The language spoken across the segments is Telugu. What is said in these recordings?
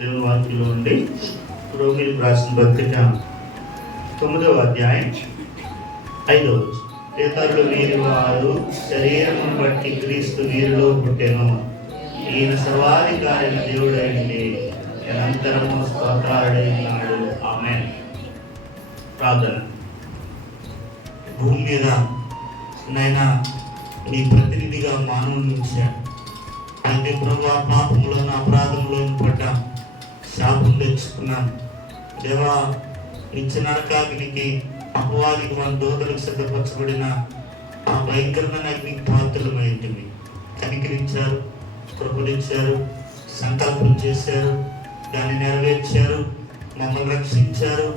దేవుని వాక్యంలో నుండి రోమిలకు రాసిన పత్రిక 9వ అధ్యాయం 5వ వచనం. ఇతరులు వీరి వారు శరీరమును బట్టి క్రీస్తు వీరిలో పుట్టెను. ఈయన సర్వాధికారైన దేవుడైంది, నిరంతరము స్తోత్రాలుడైనాడు. ఆమేన్. ప్రార్థన. భూమి మీద నైనా నీ ప్రతినిధిగా మానవుని ఉంచాడు. అంటే ప్రభా, పాపంలోను అపరాధంలోను పడ్డాం, శాపం తెచ్చుకున్నాం. దేవా, నిత్య నరకాగ్నికి అపవాదికి మన దోతలకు సిద్ధపరచబడిన ఆ భయంకరమైన అగ్నికి పాత్రలమైంటివి. కనికరించారు, కృపణించారు, సంకల్పం చేశారు, దాన్ని నెరవేర్చారు, మమ్మల్ని రక్షించారు,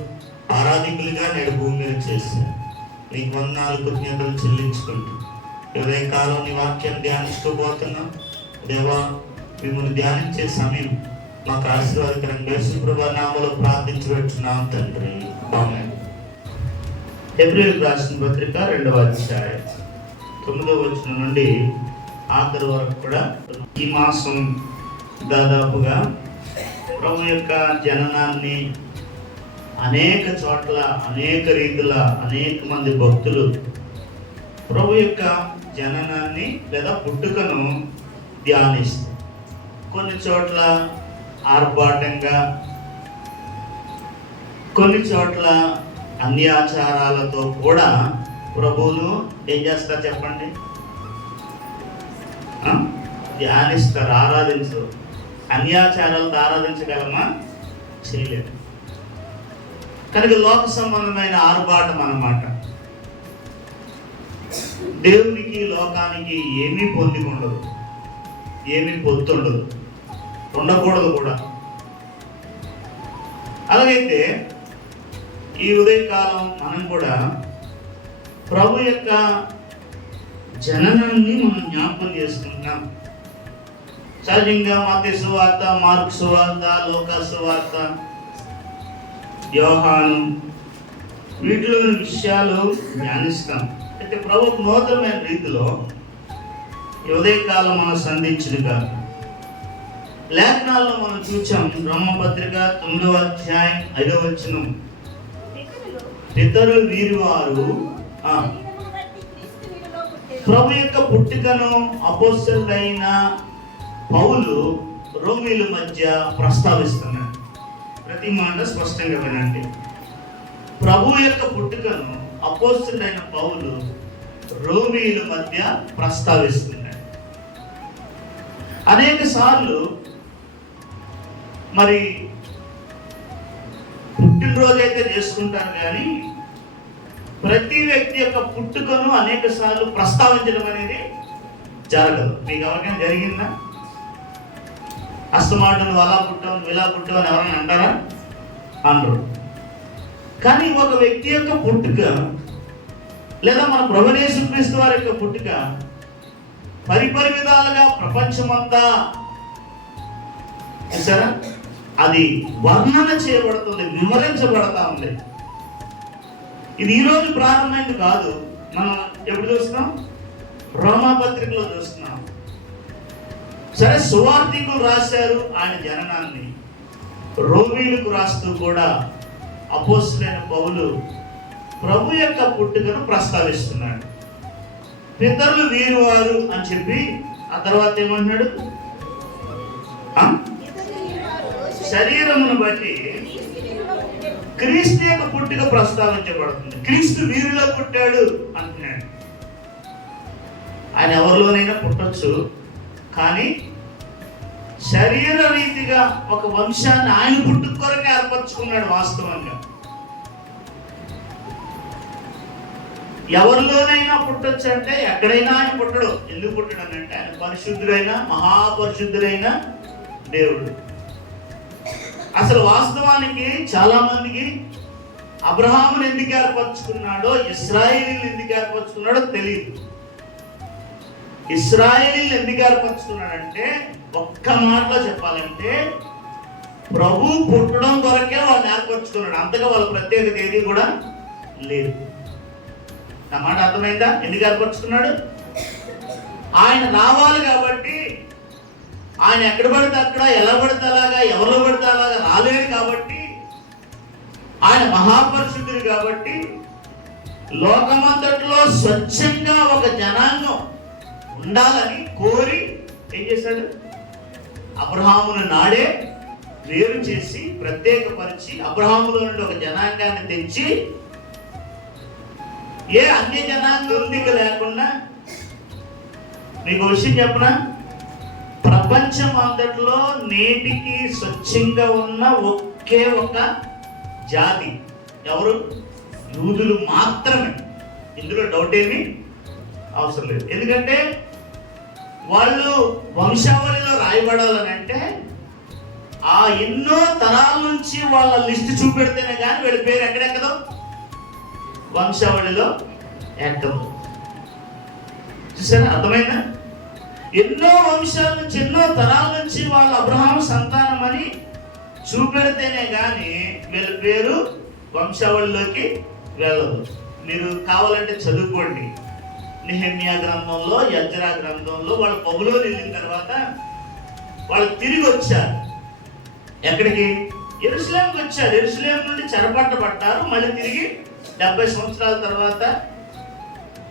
ఆరాధికులుగా నేడు భూమి మీద చేశారు. నీకు వందనాలు, కృతజ్ఞతలు చెల్లించుకుంటూ ఉదయకాలం నీ వాక్యాన్ని ధ్యానించుకోబోతున్నాం. దేవా, మిమ్మల్ని ధ్యానించే సమయం మాకు ఆశీర్వాదకరంగా యేసు ప్రభువు నామములో ప్రార్థించబడుచున్నాం తండ్రి. ఆమేన్. హెబ్రీయులకు రాసిన పత్రిక 2వ అధ్యాయం 9వ వచనం నుండి ఆఖరి వరకు కూడా ఈ మాసం దాదాపుగా ప్రభు యొక్క జననాన్ని అనేక చోట్ల అనేక రీతుల అనేక మంది భక్తులు ప్రభు యొక్క జననాన్ని లేదా పుట్టుకను ధ్యానిస్తారు. కొన్ని చోట్ల ఆర్భాటంగా, కొన్ని చోట్ల అన్యాచారాలతో కూడా ప్రభువును ఏం చేస్తారు చెప్పండి? ధ్యానిస్తారు, ఆరాధించరు. అన్యాచారాలతో ఆరాధించగలమా? చేయలేదు. కనుక లోక సంబంధమైన ఆర్భాటం అన్నమాట. దేవునికి లోకానికి ఏమీ పొందిక ఉండదు, ఏమీ పొత్తు ఉండదు, ఉండకూడదు కూడా. అలాగైతే ఈ ఉదయకాలం మనం కూడా ప్రభు యొక్క జననాన్ని మనం జ్ఞాపకం చేసుకుంటున్నాం. సహజంగా మత్తయి సువార్త, మార్కు సువార్త, లూకా సువార్త, యోహాను, వీటిలోని విషయాలు ధ్యానిస్తాం. అయితే ప్రభు నూతనమైన రీతిలో ఉదయకాలం మనం సంధించినగా లేఖనాల్లో మనం చూచాం. బ్రహ్మపత్రిక 9వ అధ్యాయం 5వ వచనం, పితరులు వీరి వారు ప్రభు యొక్క పుట్టుకను అపోస్తలుడైన పౌలు రోమీల మధ్య ప్రస్తావిస్తున్నాడు. ప్రతి మాట స్పష్టంగా వినండి. ప్రభు యొక్క పుట్టుకను అపోస్తలుడైన పౌలు రోమీల మధ్య ప్రస్తావిస్తున్నాడు. అనేక సార్లు మరి పుట్టినరోజు అయితే చేసుకుంటారు, కానీ ప్రతి వ్యక్తి యొక్క పుట్టుకను అనేక సార్లు ప్రస్తావించడం అనేది జరగదు. మీకు ఎవరికైనా జరిగిందా? అస్తమాటలు అలా పుట్టాం, ఇలా పుట్టాం అని ఎవరైనా అంటారా? అనరు. కానీ ఒక వ్యక్తి యొక్క పుట్టుక లేదా మన ప్రభువైన యేసుక్రీస్తు వారి యొక్క పుట్టుక పరిపరి విధాలుగా ప్రపంచమంతా చూసారా, అది వర్ణన చేయబడుతుంది, వివరించబడతా ఉంది. ఇది ఈరోజు ప్రారంభమైంది కాదు. మనం ఎప్పుడు చూస్తున్నాం? రోమాపత్రికలో చూస్తున్నాం. సరే, సువార్తికులు రాశారు ఆయన జననాన్ని, రోమీలకు రాస్తూ కూడా అపోస్తలుడైన పౌలు ప్రభు యొక్క పుట్టుకను ప్రస్తావిస్తున్నాడు. పితరులు వీరు వారు అని చెప్పి ఆ తర్వాత ఏమంటున్నాడు? శరీరమును బట్టి క్రీస్తు యొక్క పుట్టుక ప్రస్తావించబడుతుంది. క్రీస్తు వీరిలో పుట్టాడు అంటున్నాడు. ఆయన ఎవరిలోనైనా పుట్టొచ్చు, కానీ శరీర రీతిగా ఒక వంశాన్ని ఆయన పుట్టుక కొరకే ఏర్పరచుకున్నాడు. వాస్తవంగా ఎవరిలోనైనా పుట్టొచ్చు అంటే ఎక్కడైనా ఆయన పుట్టడు. ఎందుకు పుట్టడు అంటే ఆయన పరిశుద్ధుడైన మహాపరిశుద్ధుడైన దేవుడు. అసలు వాస్తవానికి చాలా మందికి అబ్రహామును ఎందుకు ఏర్పరచుకున్నాడో, ఇశ్రాయేలీని ఎందుకు ఏర్పరచుకున్నాడో తెలియదు. ఇశ్రాయేలీని ఎందుకు ఏర్పరచుకున్నాడంటే ఒక్క మాటలో చెప్పాలంటే ప్రభు పుట్టడం కొరకే వాళ్ళని ఏర్పరచుకున్నాడు. అంతగా వాళ్ళ ప్రత్యేకత ఏది కూడా లేదు. నా మాట అర్థమైందా? ఎందుకు ఏర్పరచుకున్నాడు? ఆయన రావాలి కాబట్టి ఆయన ఎక్కడ పడితే అక్కడ, ఎలా పడితే అలాగా, ఎవరిలో పడితే అలాగా రాలేడు కాబట్టి, ఆయన మహాపరిశుద్ధుడు కాబట్టి లోకమంతట్లో స్వచ్ఛంగా ఒక జనాంగం ఉండాలని కోరి ఏం చేశాడు? అబ్రహామును నాడే వేరు చేసి ప్రత్యేకపరిచి అబ్రహాములో నుండి ఒక జనాంగాన్ని తెచ్చి ఏ అన్య జనాంగం లేకుండా, మీకు విషయం చెప్పనా, ప్రపంచం అంతట్లో నేటికి స్వచ్ఛంగా ఉన్న ఒకే ఒక జాతి ఎవరు? యూదులు మాత్రమే. ఇందులో డౌట్ ఏమీ అవసరం లేదు. ఎందుకంటే వాళ్ళు వంశావళిలో రాయబడాలని అంటే ఆ ఎన్నో తరాల నుంచి వాళ్ళ లిస్ట్ చూపెడితేనే కానీ వీళ్ళ పేరు ఎక్కడెక్కదో వంశావళిలో ఎక్కదు. చూసారా, అర్థమైందా? ఎన్నో వంశాల నుంచి, ఎన్నో తరాల నుంచి వాళ్ళ అబ్రహాము సంతానం అని చూపెడితేనే కానీ వీళ్ళ పేరు వంశావళిలోకి వెళ్ళదు. మీరు కావాలంటే చదువుకోండి. నెహెమ్యా గ్రంథంలో, ఎజ్రా గ్రంథంలో వాళ్ళు బబులోను వెళ్ళిన తర్వాత వాళ్ళు తిరిగి వచ్చారు. ఎక్కడికి? యెరూషలేముకి వచ్చారు. యెరూషలేము నుండి చెరపట్టబడ్డారు. మళ్ళీ తిరిగి 70 సంవత్సరాల తర్వాత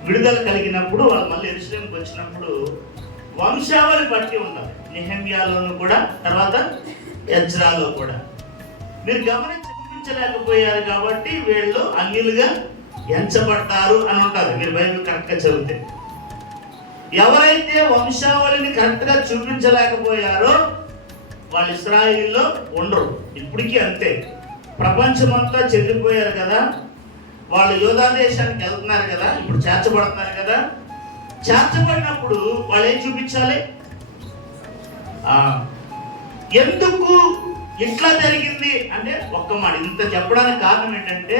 విడుదల కలిగినప్పుడు వాళ్ళు మళ్ళీ యెరూషలేముకి వచ్చినప్పుడు వంశావళి బట్టి ఉండాలి. నెహెమ్యాలోను కూడా, తర్వాత ఎజ్రాలో కూడా. మీరు గమనించలేకపోయారు కాబట్టి వీళ్ళు అన్యులుగా ఎంచబడ్డారు అని ఉంటుంది. మీరు బైబిల్ కరెక్ట్గా చదివితే. ఎవరైతే వంశావళిని కరెక్ట్గా చూపించలేకపోయారో వాళ్ళు ఇశ్రాయేలులో ఉండరు. ఇప్పటికీ అంతే. ప్రపంచమంతా చెల్లిపోయారు కదా, వాళ్ళు యోధా దేశానికి వెళ్తున్నారు కదా, ఇప్పుడు చేర్చబడుతున్నారు కదా. చేర్చబడినప్పుడు వాళ్ళు ఏం చూపించాలి? ఎందుకు ఇట్లా జరిగింది అంటే ఒక్క మాట. ఇంత చెప్పడానికి కారణం ఏంటంటే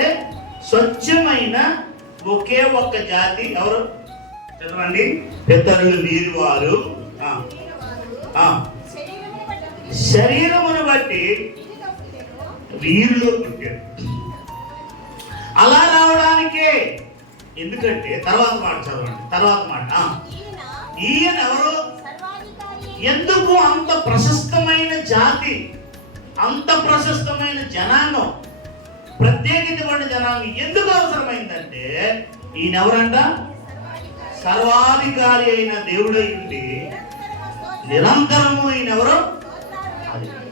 స్వచ్ఛమైన ఒకే ఒక్క జాతి ఎవరు? చదవండి. పితరులు వీరు వారు శరీరమును బట్టి వీరిలో పుట్టారు. అలా రావడానికే. ఎందుకంటే తర్వాత మాట చదవండి. తర్వాత మాట, ఈయన ఎవరు? ఎందుకు అంత ప్రశస్తమైన జాతి, అంత ప్రశస్తమైన జనాంగం, ప్రత్యేకించబడిన జనాంగం ఎందుకు అవసరమైందంటే ఈయన ఎవరంట? సర్వాధికారి అయిన దేవుడై ఉండి నిరంతరము ఈయన ఎవరు?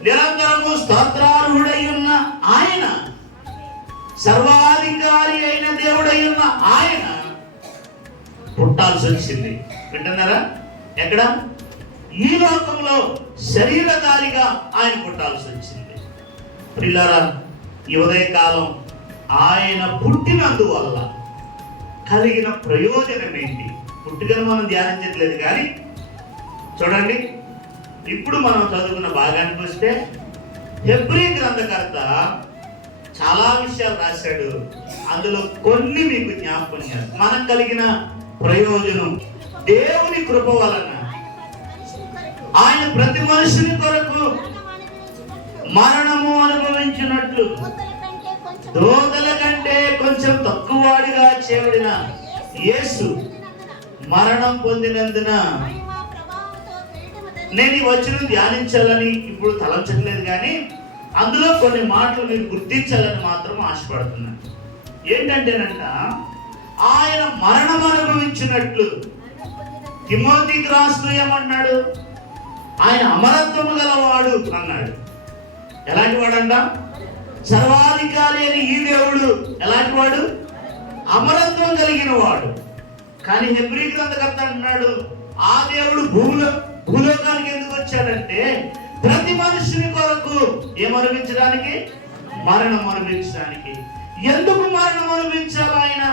నిరంతరము స్తోత్రార్హుడై ఉన్న ఆయన, సర్వాధికారి అయిన దేవుడై ఉన్న ఆయన పుట్టాల్సి వచ్చింది. వింటున్నారా? ఎక్కడ? ఈ లోకంలో శరీరధారిగా ఆయన పుట్టాల్సి వచ్చింది. ప్రియులారా, ఈ ఉదయకాలం ఆయన పుట్టినందువల్ల కలిగిన ప్రయోజనం ఏంటి? పుట్టుకను మనం ధ్యానించట్లేదు కానీ చూడండి, ఇప్పుడు మనం చదువుకున్న భాగానికి వస్తే హెబ్రీ గ్రంథకర్త చాలా విషయాలు రాశాడు. అందులో కొన్ని మీకు జ్ఞాపకం చేస్తాను. మనకు కలిగిన ప్రయోజనం దేవుని కృప వలన ఆయన ప్రతి మనుషుని కొరకు మరణము అనుభవించినట్లు దూతల కంటే కొంచెం తక్కువవాడిగా చేయబడిన యేసు మరణం పొందినందున, నేను ఈ వచనం ధ్యానించాలని ఇప్పుడు తలంచట్లేదు కానీ అందులో కొన్ని మాటలు మీరు గుర్తించాలని మాత్రం ఆశపడుతున్నాను. ఏంటంటేనంట, ఆయన మరణం అనుభవించినట్లు తిమోతికి రాస్తూ ఏమన్నాడు? ఆయన అమరత్వము గలవాడు అన్నాడు. ఎలాంటి వాడంట? సర్వాధికారి అని ఈ దేవుడు ఎలాంటి వాడు? అమరత్వం కలిగిన వాడు. కానీ హెబ్రీ గ్రంథకర్త అంటున్నాడు, ఆ దేవుడు భూలోకానికి ఎందుకు వచ్చాడంటే ప్రతి మనుషుని కొరకు ఏమనుభవించడానికి? మరణం అనుభవించడానికి. ఎందుకు మరణం అనుభవించాలి ఆయన?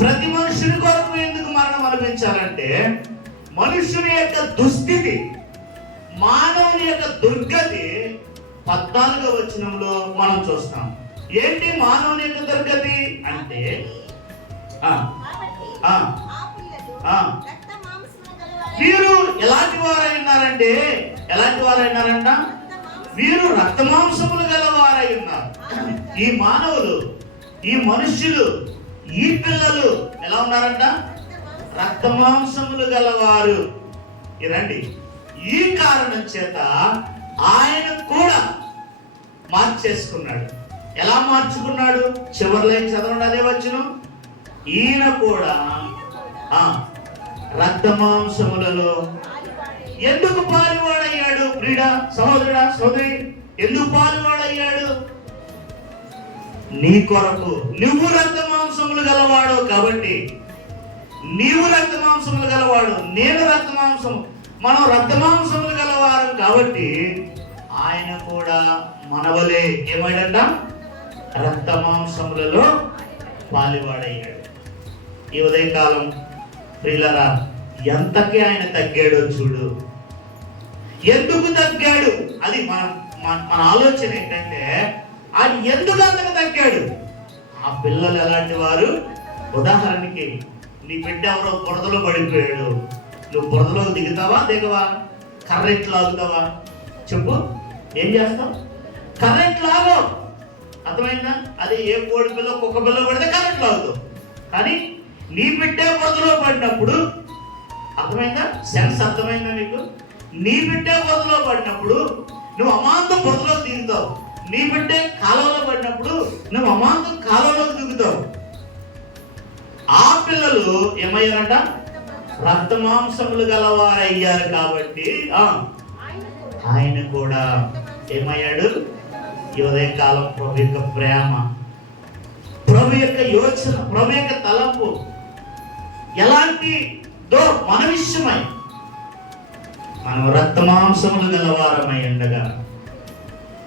ప్రతి మనుషుని కొరకు ఎందుకు మరణం అనుభవించాలంటే మనుషుని యొక్క దుస్థితి, మానవుని యొక్క దుర్గతి 14వ వచనంలో మనం చూస్తాం. ఏంటి మానవుని యొక్క దుర్గతి అంటే వీరు ఎలాంటి వారై ఉన్నారంటే, ఎలాంటి వారై ఉన్నారంట? వీరు రక్తమాంసములు గలవారై ఉన్నారు. ఈ మానవులు, ఈ మనుష్యులు, ఈ పిల్లలు ఎలా ఉన్నారంట? రక్తమాంసములు గలవారు. రండి, ఈ కారణం చేత ఆయన కూడా మార్చేసుకున్నాడు. ఎలా మార్చుకున్నాడు? చివరిలో ఏం చదవండి, అదే వచ్చును. ఈయన కూడా రక్తమాంసములలో ఎందుకు పాలువాడయ్యాడు? ప్రియుడా, సహోదరుడా, సోదరి, ఎందుకు పాలువాడయ్యాడు? నీ కొరకు. నువ్వు రక్తమాంసములు గలవాడు కాబట్టి, నీవు రక్తమాంసములు గలవాడు, నేను రక్తమాంసము, మనం రక్తమాంసములు గలవారు కాబట్టి ఆయన కూడా మనవలే ఏమైందంట? రక్తమాంసములలో పాలువాడయ్యాడు. ఈ ఉదయకాలం ప్రియులరా, ఎంతకి ఆయన తగ్గాడో చూడు. ఎందుకు తగ్గాడు? అది మన ఆలోచన ఏంటంటే, ఆయన ఎందుకు అంతగా తగ్గాడు? ఆ పిల్లలు ఎలాంటి వారు? ఉదాహరణకి నీ బిడ్డ ఎవరో బురదలో పడిపోయాడు, నువ్వు బురదలో దిగుతావా దిగవా? కర్రెంట్ లాగుతావా? చెప్పు, ఏం చేస్తావు? కరెంట్ లాగో. అర్థమైందా? అదే ఏ కోడి పిల్ల కుక్క పిల్ల పడితే కరెంట్ లాగుతావు. కానీ నీ బిడ్డే బురదలో పడినప్పుడు, అర్థమైందా? సెన్స్ అర్థమైందా మీకు? నీ బిడ్డే బురదలో పడినప్పుడు నువ్వు అమాంతం బురదలో దిగుతావు. నీ బిడ్డే కాలువలో పడినప్పుడు నువ్వు అమాంతం కాలువలోకి దిగుతావు. ఆ పిల్లలు ఏమయ్యారంట? రక్తమాంసములు గలవారయ్యారు కాబట్టి ఆయన కూడా ఏమయ్యాడు? ఈ ఉదయకాలం ప్రభు యొక్క ప్రేమ, ప్రభు యొక్క యోచన, ప్రభు యొక్క తలంపు ఎలాంటిదో మన విషయమై మనం రక్తమాంసములు గలవారమై ఉండగా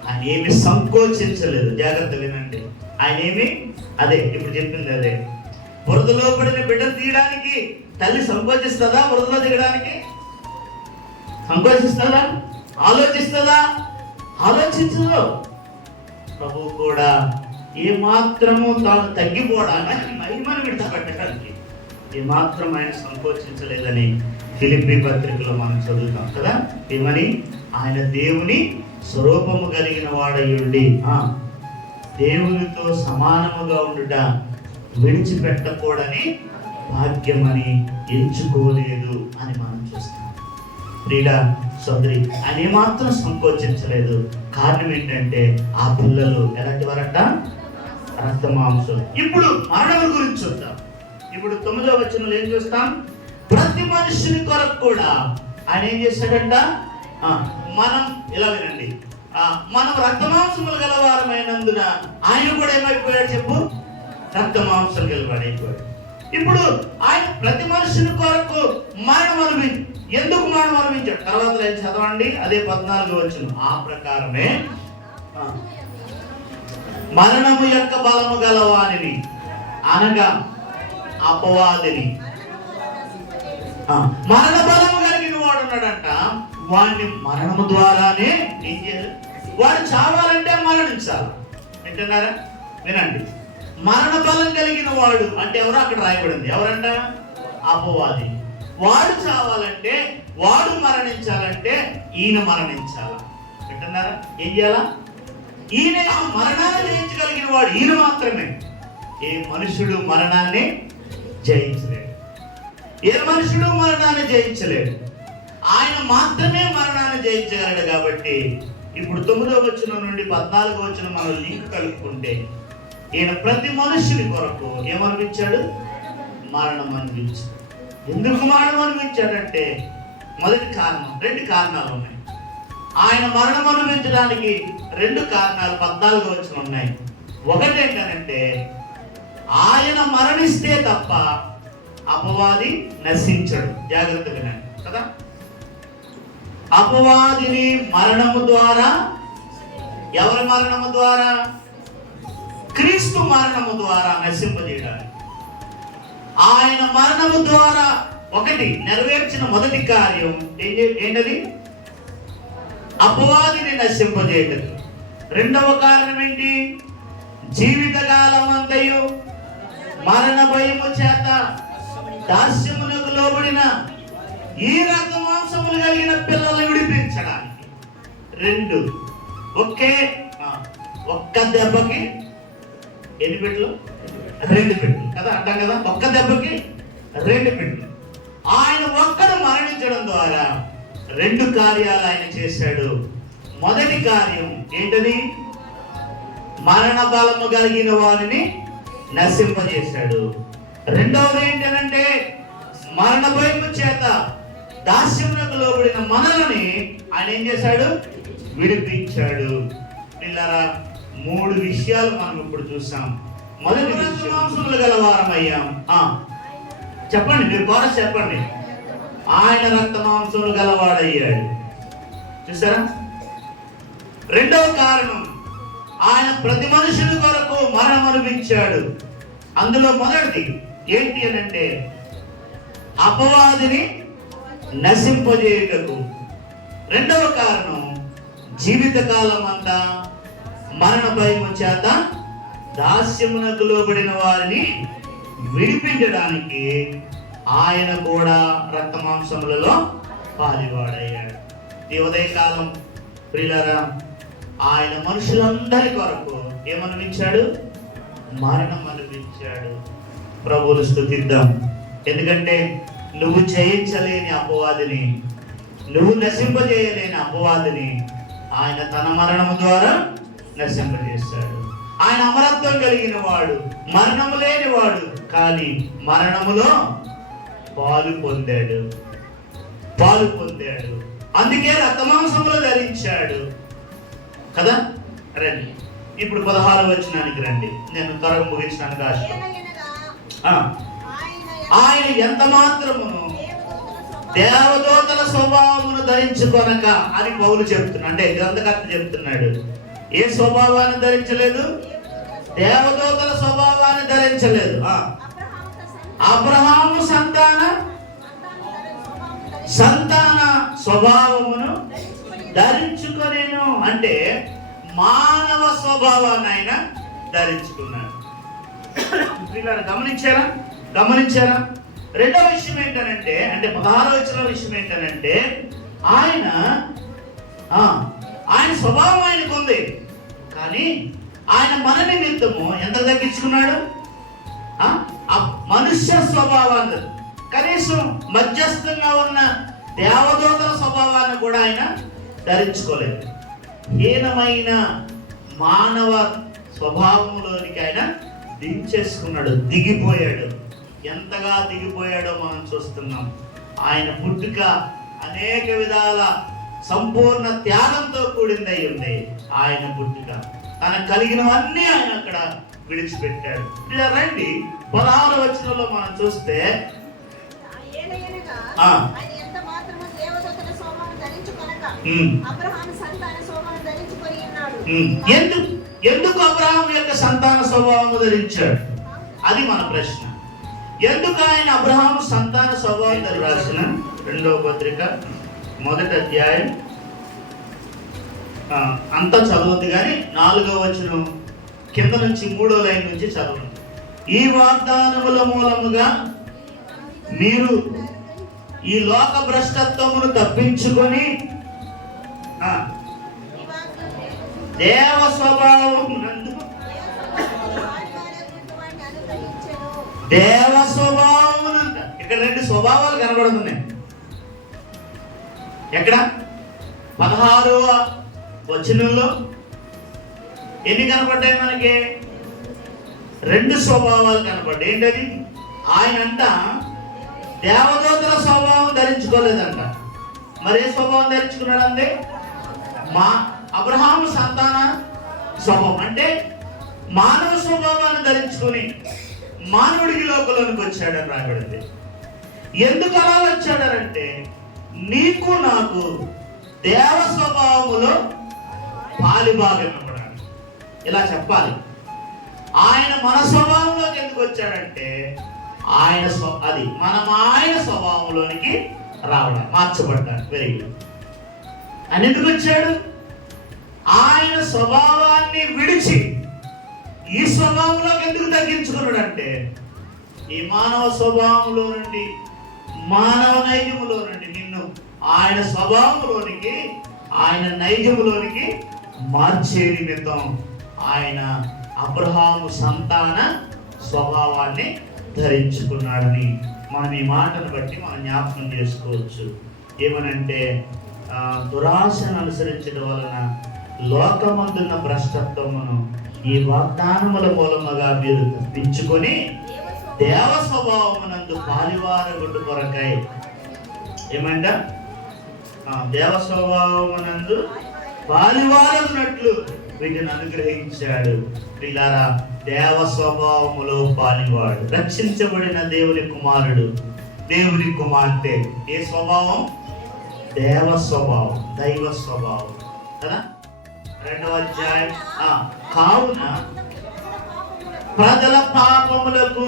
ఆయన ఏమి సంకోచించలేదు. జాగ్రత్త వినండి. ఆయన ఏమి, అదే ఇప్పుడు చెప్పింది అదే, బురదలో పడిన బిడ్డను తీయడానికి తల్లి సంకోచిస్తుందా? బురదలో దిగడానికి సంకోచిస్తుందా? ఆలోచిస్తుందా? ఆలోచించదు. ప్రభు కూడా ఏమాత్రము తాను తగ్గిపోవడానికి, మహిమను విడిచిపెట్టడానికి ఏమాత్రం ఆయన సంకోచించలేదని ఫిలిప్పీ పత్రికలో మనం చదువుతాం కదా. ఏమని? ఆయన దేవుని స్వరూపము కలిగిన వాడయ్యుండి దేవునితో సమానముగా ఉండుట విడిచిపెట్టకూడని భాగ్యమని ఎంచుకోలేదు అని మనం చూస్తాం. ప్రియుడా, సోదరి, ఆయన ఏమాత్రం సంకోచించలేదు. కారణం ఏంటంటే ఆ పిల్లలు ఎలాంటి వారంట? రక్తమాంసం. ఇప్పుడు మరణం గురించి చూద్దాం. ఇప్పుడు 9వ వచనంలో ఏం చూస్తాం? ప్రతి మనుషుని కొరకు కూడా ఆయన ఏం చేశాడంట? మనం ఇలా వినండి, మనం రక్తమాంసములు గలవారమైనందున ఆయన కూడా ఏమైపోయాడు చెప్పు? రక్తమాంసం గలవాడైపోయాడు. ఇప్పుడు ఆయన ప్రతి మనుషుని కొరకు మరణం అనుభవించి, ఎందుకు మరణం అనుభవించాడు? తర్వాత ఏం చదవండి, అదే 14వ వచనం. ఆ ప్రకారమే మరణము యొక్క బలము గలవానిని, అనగా అపవాదిని, మరణ బలము కలిగిన వాడు ఉన్నాడంట. వాడిని మరణము ద్వారానే ఏం చేయాలి? వాడు చావాలంటే మరణించాలి. వింటున్నారా? వినండి. మరణ బలం కలిగిన వాడు అంటే ఎవరు? అక్కడ రాయబడింది. ఎవరంట? అపవాది. వాడు చావాలంటే, వాడు మరణించాలంటే ఈయన మరణించాల. వింటున్నారా? ఏం చేయాలా? ఈయన ఆ మరణాన్ని జయించగలిగిన వాడు ఈయన మాత్రమే. ఏ మనుషుడు మరణాన్ని జయించలేడు. ఏ మనుషుడు మరణాన్ని జయించలేడు. ఆయన మాత్రమే మరణాన్ని జయించగలడు. కాబట్టి ఇప్పుడు 9వ వచనం నుండి 14వ వచనం మనం లింక్ కలుపుకుంటే, ఈయన ప్రతి మనుషుని కొరకు ఏమనిపించాడు? మరణం అనిపించాడు. ఎందుకు మరణం అనిపించాడంటే, మొదటి కారణం, 2 కారణాలు ఉన్నాయి. ఆయన మరణం అనుభవించడానికి 2 కారణాలు 14వ వచనం ఉన్నాయి. ఒకటి ఏంటంటే, ఆయన మరణిస్తే తప్ప అపవాది నశించడు. జాగ్రత్తగా వినండి కదా. అపవాదిని మరణము ద్వారా, ఎవరి మరణము ద్వారా? క్రీస్తు మరణము ద్వారా నశింపజేయడానికి. ఆయన మరణము ద్వారా ఒకటి నెరవేర్చిన మొదటి కార్యం ఏంటది? అపవాదిని నశింపజేయటం. రెండవ కారణం ఏంటి? జీవితకాలం అంతయు మరణ భయము చేత దాస్యమునకు లోబడిన ఈ రక్తమాంసములు కలిగిన పిల్లల్ని విడిపించడానికి. 2 ఒక్క దెబ్బకి ఎన్ని పెట్టలు? 2 పెట్టలు కదా అంటాం కదా. ఒక్క దెబ్బకి 2 పెట్టలు. ఆయన ఒక్కడు మరణించడం ద్వారా 2 కార్యాలు ఆయన చేశాడు. మొదటి కార్యం ఏంటది? మరణ బలము కలిగిన వారిని నశింపజేశాడు. రెండవది ఏంటంటే మరణ భయము చేత దాస్యమునకు లోబడిన మనల్ని ఆయన ఏం చేశాడు? విడిపించాడు. పిల్లరా, 3 విషయాలు మనం ఇప్పుడు చూసాం. మొదటి రక్తమాంసములు గలవారమయ్యాం. చెప్పండి, మీరు బాగా చెప్పండి. ఆయన రక్తమాంసములు గలవాడయ్యాడు. చూసారా? రెండవ కారణం, ఆయన ప్రతి మనుషుని కొరకు మరణం అనుభవించాడు. అందులో మొదటిది ఏంటి అని అంటే అపవాదిని నశింపజేయుటకు. రెండవ కారణం, జీవితకాలం అంతా మరణ భయము చేత దాస్యమునకు లోబడిన వారిని విడిపించడానికి ఆయన కూడా రక్తమాంసములలో పాలివాడయ్యాడు. ఈ ఉదయకాలం ప్రియులారా, ఆయన మనుషులందరి కొరకు ఏమనిపించాడు? మరణం అనిపించాడు. ప్రభువును స్తుతిద్దాం. ఎందుకంటే నువ్వు జయించలేని అపవాదిని, నువ్వు నశింపజేయలేని అపవాదిని ఆయన తన మరణము ద్వారా నశింపజేశాడు. ఆయన అమరత్వం కలిగిన వాడు, మరణము లేని వాడు, కానీ మరణములో పాలు పొందాడు. అందుకే రక్తమాంసములు ధరించాడు కదా. రండి ఇప్పుడు 16వ వచనానికి రండి. నేను త్వరగా ముగించడానికి ఆశ. ఆయన ఎంత మాత్రమును దేవదూతల స్వభావమును ధరించుకొనక అని పౌలు చెప్తున్నాడు. అంటే గ్రంథకర్త చెప్తున్నాడు. ఏ స్వభావాన్ని ధరించలేదు? దేవదూతల స్వభావాన్ని ధరించలేదు. అబ్రహాము సంతాన స్వభావమును ధరించుకొనేను. అంటే మానవ స్వభావాన్ని ఆయన ధరించుకున్నాడు. గమనించారా? రెండవ విషయం ఏంటనంటే, అంటే 16వ వచనం విషయం ఏంటనంటే ఆయన స్వభావం ఆయనకు ఉంది, కానీ ఆయన మన నిమిత్తము ఎంత తగ్గించుకున్నాడు? మనుష్య స్వభావాన్ని, కనీసం మధ్యస్థంగా ఉన్న దేవదూతల స్వభావాన్ని కూడా ఆయన ధరించుకోలేదు. హీనమైన మానవ స్వభావంలోనికి ఆయన దిగిపోయాడు. ఎంతగా దిగిపోయాడో మనం చూస్తున్నాం. ఆయన పుట్టుక అనేక విధాల సంపూర్ణ త్యాగంతో కూడిందై ఉంది. ఆయన పుట్టుక తనకు కలిగినవన్నీ ఆయన అక్కడ విడిచిపెట్టాడు. ఇలా రండి 16వ వచనంలో మనం చూస్తే ఎందుకు అబ్రహాం యొక్క సంతాన స్వభావం ధరించాడు? అది మన ప్రశ్న. ఎందుకు ఆయన అబ్రహాం సంతాన స్వభావం రాసిన 2వ పత్రిక 1వ అధ్యాయం అంతా చదవద్దు, కానీ 4వ వచనం కింద నుంచి 3వ లైన్ నుంచి చదవండి. ఈ వాగ్దానముల మూలముగా మీరు ఈ లోక భ్రష్టత్వమును తప్పించుకొని దేవ స్వభావం ఇక్కడ 2 స్వభావాలు కనబడుతున్నాయి. ఎక్కడ? 16వ వచనంలో ఎన్ని కనపడ్డాయి మనకి? 2 స్వభావాలు కనపడ్డాయి. ఏంటది? ఆయనంట దేవదూతల స్వభావం ధరించుకోలేదంట. మరే స్వభావం ధరించుకున్నాడంటే అబ్రహాము సంతాన స్వభావం, అంటే మానవ స్వభావాన్ని ధరించుకొని మానవుడికి లోకంలోనికి వచ్చాడని రాబడింది. ఎందుకు అలా వచ్చాడనంటే నీకు నాకు దేవ స్వభావములో పాలిభాగం ఇవ్వడానికి. ఇలా చెప్పాలి. ఆయన మన స్వభావంలోకి ఎందుకు వచ్చాడంటే మనం ఆయన స్వభావంలోనికి రావడం, మార్చబడ్డాడు. Very good. అని ఎందుకు వచ్చాడు? ఆయన స్వభావాన్ని విడిచి ఈ స్వభావంలోకి ఎందుకు తగ్గించుకున్నాడు అంటే ఈ మానవ స్వభావంలో నుండి, మానవ నైజములో నుండి నిన్ను ఆయన స్వభావంలోనికి, ఆయన నైజములోనికి మార్చే నిమిత్తం ఆయన అబ్రహాము సంతాన స్వభావాన్ని ధరించుకున్నాడని మనం ఈ మాటను బట్టి మనం జ్ఞాపకం చేసుకోవచ్చు. ఏమనంటే దురాశను అనుసరించడం వలన లోకమందున్న భ్రష్టత్వమును ఈ వాగ్దానముల మూలముగా మీరు తప్పించుకొని దేవ స్వభావమునందు పాలివారగుడు కొరకై ఏమంట దేవ స్వభావమునందు పాలివారన్నట్లు వీటిని అనుగ్రహించాడు. వీళ్ళారా దేవ స్వభావములో పాలివాడు, రక్షించబడిన దేవుని కుమారుడు, దేవుని కుమార్తె. ఏ స్వభావం? దేవ స్వభావం, దైవ స్వభావం కదా. 2వ అధ్యాయం. కావున ప్రజల పాపములకు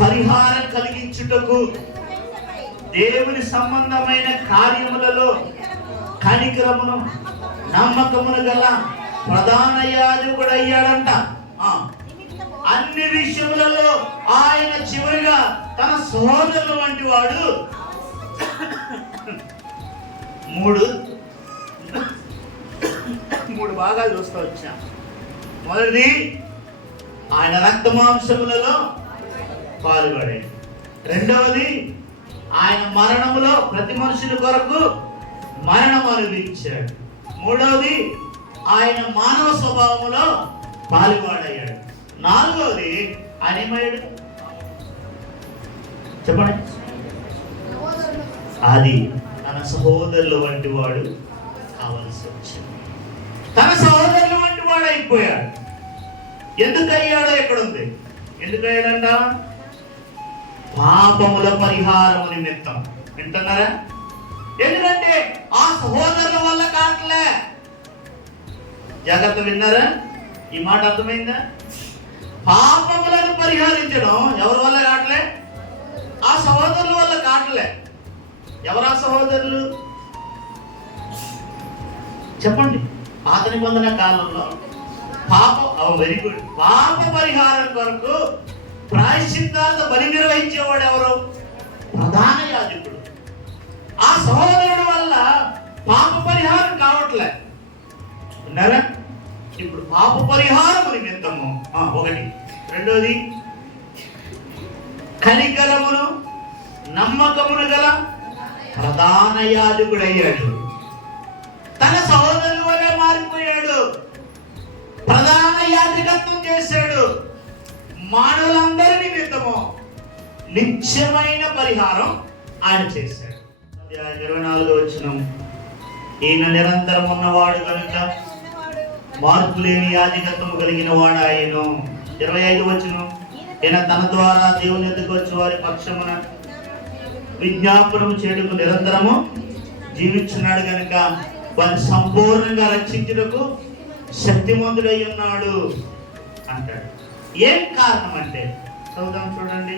పరిహారం కలిగించుటకు దేవుని సంబంధమైన కార్యములలో కనికరమును నమ్మకమును గల ప్రధాన యాజకుడు అయ్యాడంట. అన్ని విషయములలో ఆయన చివరిగా తన సహోదరుల వంటి వాడు. మూడు భాగాలు చూస్తూ వచ్చాం. మొదటిది, ఆయన రక్త మాంసములలో పాల్గొనే. రెండవది, ఆయన మరణములో ప్రతి మనుషుని కొరకు మరణం అనుభవించాడు. మూడవది, ఆయన మానవ స్వభావములో పాల్గొనయ్యాడు. నాలుగవది, ఆయన ఏమయ్యాడు చెప్పండి? అది తన సహోదరుల వంటి వాడు కావలసి వచ్చింది. తన సహోదరుల వంటి వాడు అయిపోయాడు. ఎందుకు అయ్యాడో ఎక్కడుంది? ఎందుకు అయ్యాడంట? పాపముల పరిహారము నిమిత్తం. వింటున్నారా? ఎందుకంటే ఆ సహోదరుల వల్ల కావట్లే. జాగ్రత్త, విన్నారా? ఈ మాట అర్థమైందా? పాపములను పరిహరించడం ఎవరి వల్ల కావట్లే? ఆ సహోదరుల వల్ల కావట్లే. ఎవరా సహోదరులు చెప్పండి? పాత నిబంధన కాలంలో వెరీ గుడ్, పాప పరిహారం కొరకు ప్రాయశ్చిత్తార్థ బలి నిర్వహించేవాడు ఎవరు? ప్రధాన యాజకుడు. ఆ సహోదరుడు వల్ల పాప పరిహారం కావట్లే. విన్నారా? ఇప్పుడు పాప పరిహారం నిమిత్తము ఒకటి. రెండోది, కనికరమును నమ్మకమును గల ప్రధాన యాజకుడు అయ్యాడు. తన సహోదరుల వల్లే మారిపోయాడు. ప్రధాన యాజకత్వం చేశాడు. మానవులందరి నిమిత్తము నిత్యమైన పరిహారం ఆయన చేశాడు. 24వ వచనం, ఈయన నిరంతరం ఉన్నవాడు కనుక మార్పులేని యాజకత్వం కలిగిన వాడు ఆయన. 25వ వచనం, ఈయన తన ద్వారా దేవుని ఎదుగు వచ్చి వారి పక్షమున విజ్ఞాపనము చేయుటకు నిరంతరము జీవించున్నాడు కనుక వారిని సంపూర్ణంగా రక్షించుటకు శక్తిమంతుడై ఉన్నాడు అంటాడు. ఏం కారణం అంటే చదువుదాం చూడండి.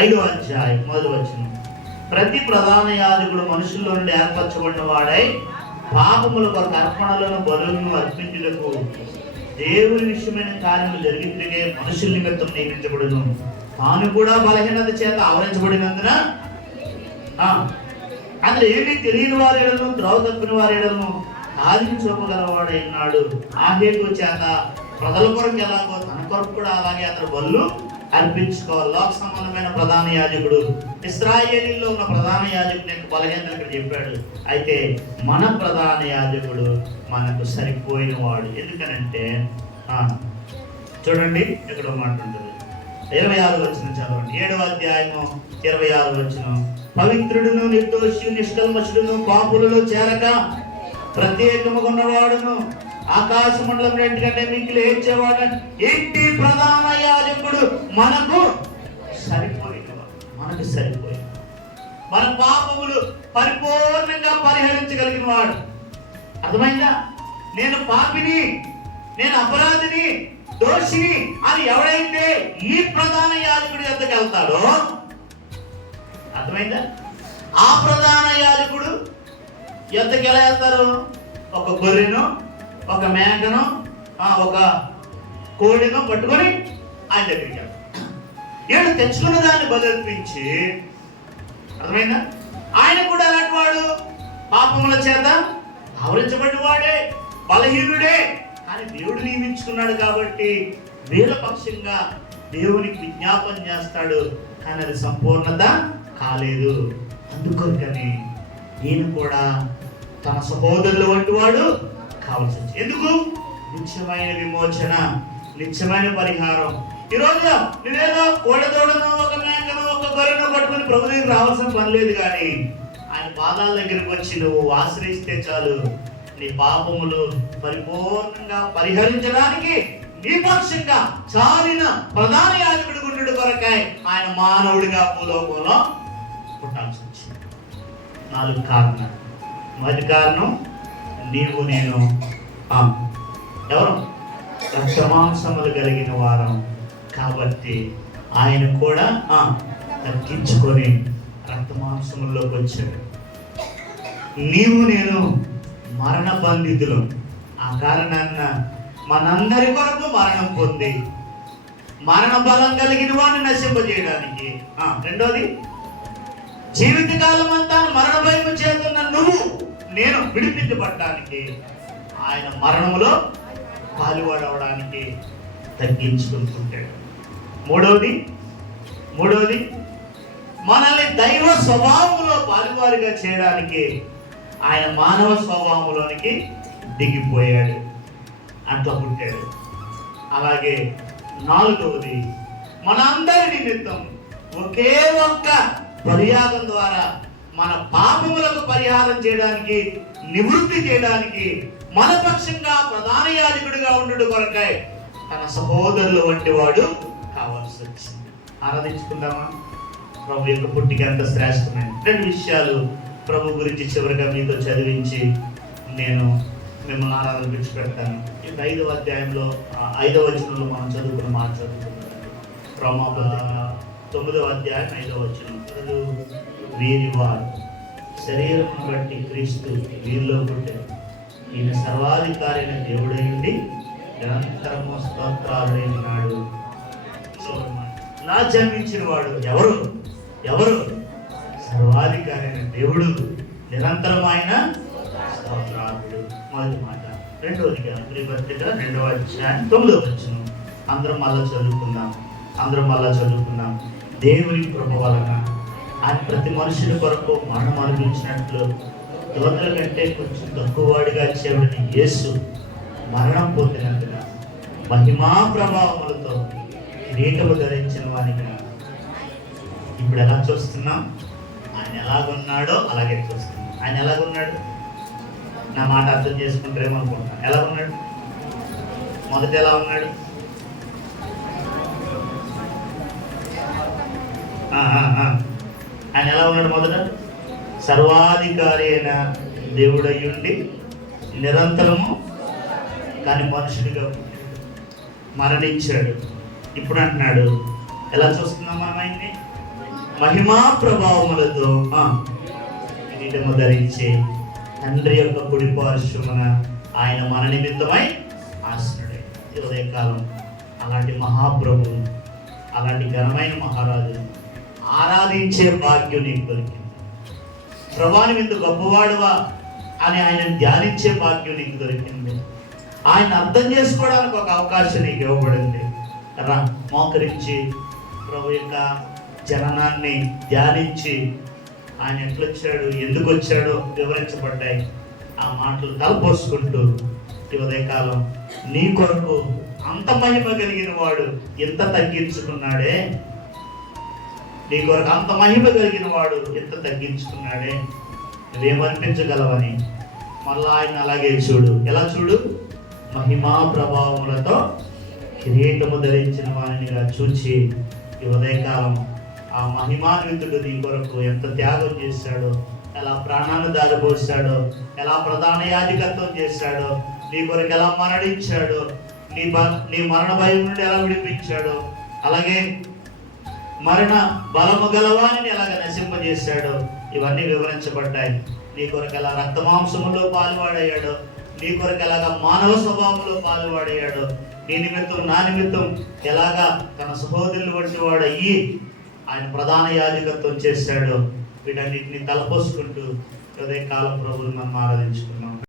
5వ అధ్యాయం 1వ వచనం, ప్రతి ప్రధాన యాజకుడు మనుషుల్లో నుండి ఏర్పరచబడిన వాడై పాపముల కొరకు అర్పణలను బలులను అర్పించుటకు దేవుని విషయమైన కార్యములు జరిగి తిరిగే మనుషుల నిమిత్తం నియమించబడును. తాను కూడా బలహీనత చేత ఆవరించబడినందున అందులో ఏమీ తెలియని వారేడను ద్రోవ తప్పిన వారేడను ఆదిని చూపగలవాడై ఉన్నాడు. ఆ హేతు చేత ప్రజల కొరకు ఎలాగో తన కొరకు కూడా అలాగే అతను బలు అర్పించుకోవాలి. లోక సంబంధమైన ప్రధాన యాజకుడు. ఇశ్రాయేలీలో ఉన్న ప్రధాన యాజకుడు యొక్క బలహీనతను ఇక్కడ చెప్పాడు. అయితే మన ప్రధాన యాజకుడు మనకు సరిపోయిన వాడు. ఎందుకనంటే చూడండి, ఇక్కడ మాట ఉంటుంది. 26వ వచనం చదవండి. 7వ అధ్యాయము 26వ వచనం, పవిత్రుడును నిర్దోషి నిష్కల్మషుడును పాపులలో చేరక ప్రత్యేకముగా ఉన్నవాడును ఆకాశ మండలం రెండుకంటే మిక్కిలి హెచ్చేవాడు ఇంటి ప్రధాన యాజకుడు మనకు సరిపోయినవాడు. మనకు సరిపోయిన మన పాపములు పరిపూర్ణంగా పరిహరించగలిగిన వాడు. అర్థమైందా? నేను పాపిని, నేను అపరాధిని, దోషిని అని ఎవడైతే ఈ ప్రధాన యాజకుడి వద్దకు వెళ్తాడో, అర్థమైందా? ఆ ప్రధాన యాజకుడు ఎంతకు ఎలా వెళ్తారు? ఒక గొర్రెను, ఒక మేకను, ఒక కోడిను పట్టుకొని ఆయన దగ్గరికి వెళ్తారు. ఏడు తెచ్చుకున్న దాన్ని బదిలిపించి, అర్థమైందా? ఆయన కూడా అలాంటి వాడు, పాపముల చేత ఆవరించబడి వాడే, బలహీనుడే. కానీ దేవుడు నియమించుకున్నాడు కాబట్టి వీళ్ళ పక్షంగా దేవునికి విజ్ఞాపన చేస్తాడు. కానీ అది సంపూర్ణత కాలేదు. అందుకొరకని ఈయన కూడా తన సహోదరుల వంటి వాడు కావాల్సి వచ్చింది. ఎందుకు? నిత్యమైన విమోచన, నిత్యమైన పరిహారం. ఈరోజు నువ్వేదో కోడదోడనో ఒక మేకనో ఒక గొర్రెనో పట్టుకుని ప్రభు దగ్గర రావాల్సిన పని లేదు. కానీ ఆయన పాదాల దగ్గరికి వచ్చి నువ్వు ఆశ్రయిస్తే చాలు, నీ పాపములు పరిపూర్ణంగా పరిహరించడానికి నీ పక్షంగా చాలిన ప్రధాన యాజకుడి గుండెడు కొరకాయ ఆయన మానవుడిగా భూలోకంలో పుట్టాల్సి వచ్చింది. 4 కారణాలు. మొదటి కారణం, నీవు నేను ఎవరు? రక్తమాంసములు కలిగిన వారం కాబట్టి ఆయన కూడా తగ్గించుకొని రక్తమాంసముల్లోకి వచ్చాడు. నీవు నేను మరణ బంధితులు. ఆ కారణాన్న మనందరి కొరకు మరణం పొంది మరణ బలం కలిగిన వాడిని నశింపజేయడానికి. రెండోది, జీవితకాలం అంతా మరణ భయం చేస్తున్న నువ్వు నేను విడిపించబడటానికి ఆయన మరణంలో పాలువాడవడానికి తగ్గించుకుంటుంటాడు. మూడోది మనల్ని దైవ స్వభావంలో పాలువారిగా చేయడానికి ఆయన మానవ స్వభావంలోనికి దిగిపోయాడు, అట్లా పుట్టాడు. అలాగే 4వది, మనందరి నిమిత్తం ఒకే ఒక్క బలియాగం ద్వారా మన పాపములకు పరిహారం చేయడానికి, నివృత్తి చేయడానికి మన పక్షంగా ప్రధాన యాజకుడిగా ఉండు కొరకై తన సహోదరుల వంటి వాడు కావాల్సి వచ్చింది. ఆరాధించుకుందామా? ప్రభు యొక్క పుట్టిక ఎంత శ్రేష్టమైన. 2 విషయాలు ప్రభు గురించి చివరిగా మీతో చదివించి నేను మిమ్మల్ని ఆరాధన విడిచిపెడతాను. ఈ 5వ అధ్యాయంలో 5వ వచనంలో మనం చదువుకున్న మాట చదువుకున్నాం. రోమాపత్రిక 9వ అధ్యాయం 5వ వచనం. వీరి వారు శరీరం బట్టి క్రీస్తు వీరిలో పుట్టారు. ఈయన సర్వాధికారి అయిన దేవుడై ఉండి నిరంతరము స్తోత్రాలున్నాడు. నా జన్మించిన వాడు ఎవరు? సర్వాధికారి అయిన దేవుడు, నిరంతరమైన స్తోత్రాలుడు. మొదటి మాట. రెండవదిగా పత్రిక 2వ అధ్యాయం 9వ వచనం. అందరం మళ్ళా చదువుకుందాం. దేవుని కృప వలన ఆయన ప్రతి మనుషుల కొరకు మరణం అనిపించినట్లు దోతల కంటే కొంచెం తక్కువ వాడిగా చేయబడిన యేసు మరణం పొందినందున మహిమా ప్రభావములతో కిరీటము ధరించిన వానిగా ఇప్పుడు ఎలా చూస్తున్నాం? ఆయన ఎలాగున్నాడో అలాగే చూస్తున్నాం. ఆయన ఎలాగున్నాడు? నా మాట అర్థం చేసుకుంటారేమనుకుంటున్నా. ఎలా ఉన్నాడు? మొదట ఎలా ఉన్నాడు? ఆయన ఎలా ఉన్నాడు? మొదట సర్వాధికారి అయిన దేవుడయ్యుండి నిరంతరము కానీ మనుషుడిగా మరణించాడు. ఇప్పుడు అంటున్నాడు, ఎలా చూస్తున్నాం మనం ఆయన్ని? మహిమా ప్రభావములతో కిరీటము ధరించి తండ్రి యొక్క కుడి పార్శ్వమున ఆయన మన నిమిత్తమై ఆసనుడే. ఈ ఉదయకాలం అలాంటి మహాప్రభు, అలాంటి ఘనమైన మహారాజును ఆరాధించే భాగ్యం నీకు దొరికింది. ప్రభాని మీద గొప్పవాడువా అని ఆయన ధ్యానించే భాగ్యం నీకు దొరికింది. ఆయన అర్థం చేసుకోవడానికి ఒక అవకాశం నీకు ఇవ్వబడింది. మోకరించి ప్రభు యొక్క జననాన్ని ధ్యానించి ఆయన ఎట్లొచ్చాడు, ఎందుకు వచ్చాడో వివరించబడ్డాయి. ఆ మాటలు తలపోసుకుంటూ ఈ ఉదయకాలం నీ కొరకు అంత మహిమ కలిగిన వాడు ఎంత తగ్గించుకున్నాడే, నీ కొరకు అంత మహిమ కలిగిన వాడు ఎంత తగ్గించుకున్నాడే, నువ్వేమనిపించగలవని మళ్ళా ఆయన అలాగే చూడు. ఎలా చూడు? మహిమా ప్రభావములతో కిరీటము ధరించిన వానిగా చూచి ఈ ఉదయకాలం ఆ మహిమాన్వితుడు నీ కొరకు ఎంత త్యాగం చేశాడో, ఎలా ప్రాణాన్ని దారిపోసాడో, ఎలా ప్రధాన యాజకత్వం చేశాడో, నీ కొరకు ఎలా మరణించాడో, నీ మరణ భయం నుండి ఎలా విడిపించాడో, అలాగే మరణ బలము గలవాని ఎలాగ నశింపజేశాడో ఇవన్నీ వివరించబడ్డాయి. నీ కొరకు ఎలా రక్తమాంసములో పాలువాడయ్యాడో, నీ కొరకు ఎలాగ మానవ స్వభావంలో పాలువాడయ్యాడో, నీ నిమిత్తం నా నిమిత్తం ఎలాగా తన సహోదరులు వంటి వాడు అయ్యి ఆయన ప్రధాన యాజకత్వం చేశాడో, వీటన్నిటిని తలపోసుకుంటూ హృదయ కాలం ప్రభువుని మనం ఆరాధించుకున్నాం.